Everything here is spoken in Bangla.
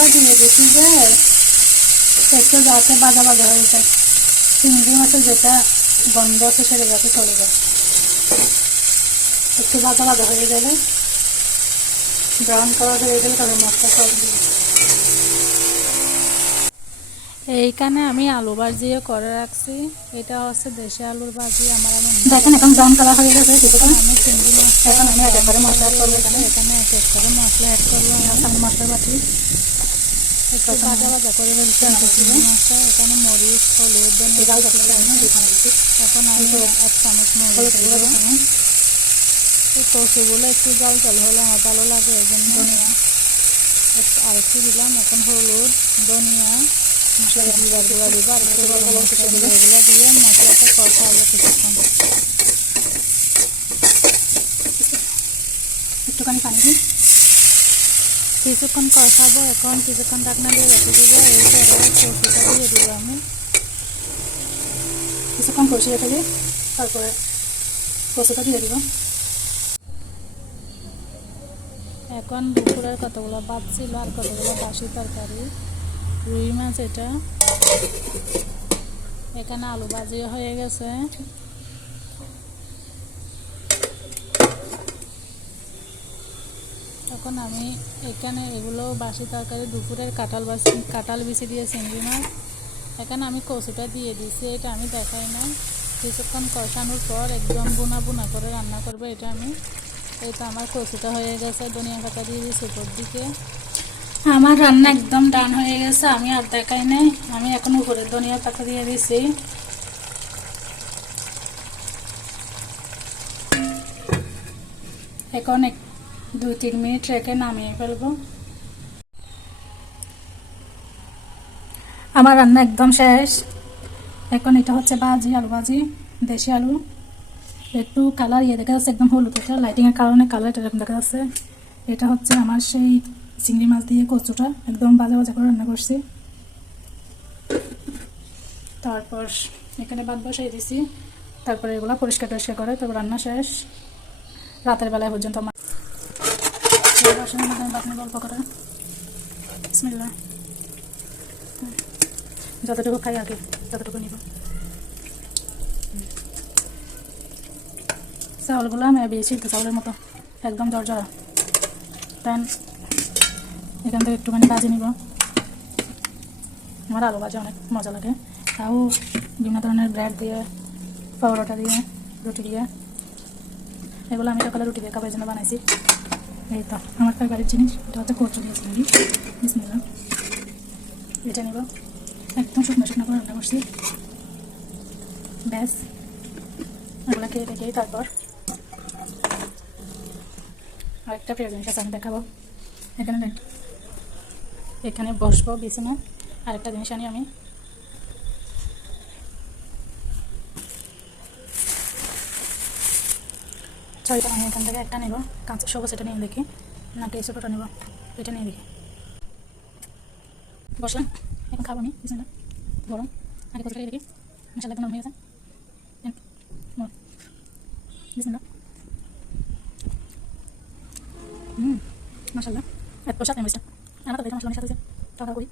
মশলা দিয়ে দিচ্ছি যে একটু যাতে বাজা বাজা হয়ে যায়, চিংড়ি মাছের যেটা গন্ধ আছে সেটা যাতে চলে যায়। একটু বাজা বাজা হয়ে গেলে, ব্রাউন কালার হয়ে গেলে তবে মশলা সব দিয়ে। এইখানে আমি আলু ভাজিও করে রাখছি। এটা হচ্ছে দেশি আলুর ভাজি। আমার দেখেন এখন ব্রাউন কালার হয়ে গেছে। আমি চিংড়ি মাছ এখন আমি এক এক করে মশলা অ্যাড করবো। এখানে এক এক করে মশলা অ্যাড করবো। আমি মশলা বাটি একটু ভাজা ভাজা করে ফেলছি চিংড়ি মাছটা। এখানে মরিচ, হলুদ, এখন আমি 1 চামচ মরিচ দেবো। এই কচুগুলো একটু জল জল হলে আমার ভালো লাগে, এই জন্য আর একটু দিলাম। এখন হলুদ, ধনিয়া, জিরার গুঁড়া দিব, আর একটু গরম মশলা দিব। এগুলো দিয়ে মশলাটা কষাবো কিছুক্ষণ। একটুখানি পানি দিই, কিছুক্ষণ কষাবো। এখন কিছুক্ষণ ঢাকনা দিয়ে রেখে দিব। এরপরে কচুটা দিয়ে দিব। আমি কিছুক্ষণ কষিয়ে ফেলি, তারপরে কচুটা দিয়ে দিব। এখন দুপুরের কতগুলো ভাত ছিল আর কতগুলো বাসি তরকারি, রুই মাছ এটা। এখানে আলু ভাজি হয়ে গেছে। এখন আমি এখানে এগুলো বাসি তরকারি, দুপুরের কাঁঠাল বিচি দিয়ে চিংড়ি মাছ। এখানে আমি কচুটা দিয়ে দিয়েছি, এটা আমি দেখাই না। কিছুক্ষণ কষানোর পর একদম বুনা বুনা করে রান্না করবো এটা আমি। এই তো আমার কচুটা হয়ে গেছে, ধনিয়া পাতা দিয়ে দিয়েছি উপর দিকে। আমার রান্না একদম ডান হয়ে গেছে, আমি আর দেখাই নাই। আমি এখন উপরে ধনিয়া পাতা দিয়ে দিয়েছি। এখন 2-3 মিনিট রেখে নামিয়ে ফেলবো। আমার রান্না একদম শেষ। এখন এটা হচ্ছে ভাজি, আলু ভাজি, দেশি আলু। একটু কালার দেখা যাচ্ছে, একদম হলুদ। এটা লাইটিংয়ের কারণে কালারটা এরকম দেখা যাচ্ছে। এটা হচ্ছে আমার সেই চিংড়ি মাছ দিয়ে কচুটা একদম ভাজা ভাজা করে রান্না করছি। তারপর এখানে ভাত বসাই দিছি। তারপরে এগুলো পরিষ্কার করে তারপর রান্না শেষ। রাতের বেলায় পর্যন্ত আমার গল্প করে বিসমিল্লাহ। যতটুকু খাই আর কি ততটুকু নিব। চাউলগুলো আমি বেশি চাউলের মতো একদম জর্জরা। দেন এখান থেকে একটুখানি ভাজি নিব। আমার আলু ভাজি অনেক মজা লাগে। তাও বিভিন্ন ধরনের ব্রেড দিয়ে, পরোটা দিয়ে, রুটি দিয়ে, এগুলো আমি সকালে রুটি দিয়ে খাবার জন্য বানাইছি। এই তো আমার ফেভারিট জিনিস, এটা হচ্ছে কচু দিয়ে চিংড়ি। বিসমিল্লাহ। এটা নিব, একদম শুকনো শুকনো করে রান্না করছি। ব্যাস এগুলো খেয়ে দেখেই তারপর আরেকটা প্রিয় জিনিস আছে, আমি দেখাবো। এখানে বসবো বিছানা। আরেকটা জিনিস আনি আমি। ছয়টা আমি এখান থেকে একটা নেব। কাঁচা সবুজ এটা নিয়ে দেখি, নাকি এই ছোটোটা নেব, এটা নিয়ে দেখি। বসলাম, এখন খাবো নি। বিছানা গরম, আগে কচুটা দেখি। মশলা একদম হয়ে গেছে। বিছানা মাশাআল্লাহ, এত পোশাক নেই মিস্টার। আমার তো দেখে মশলা সাথে কথা করি।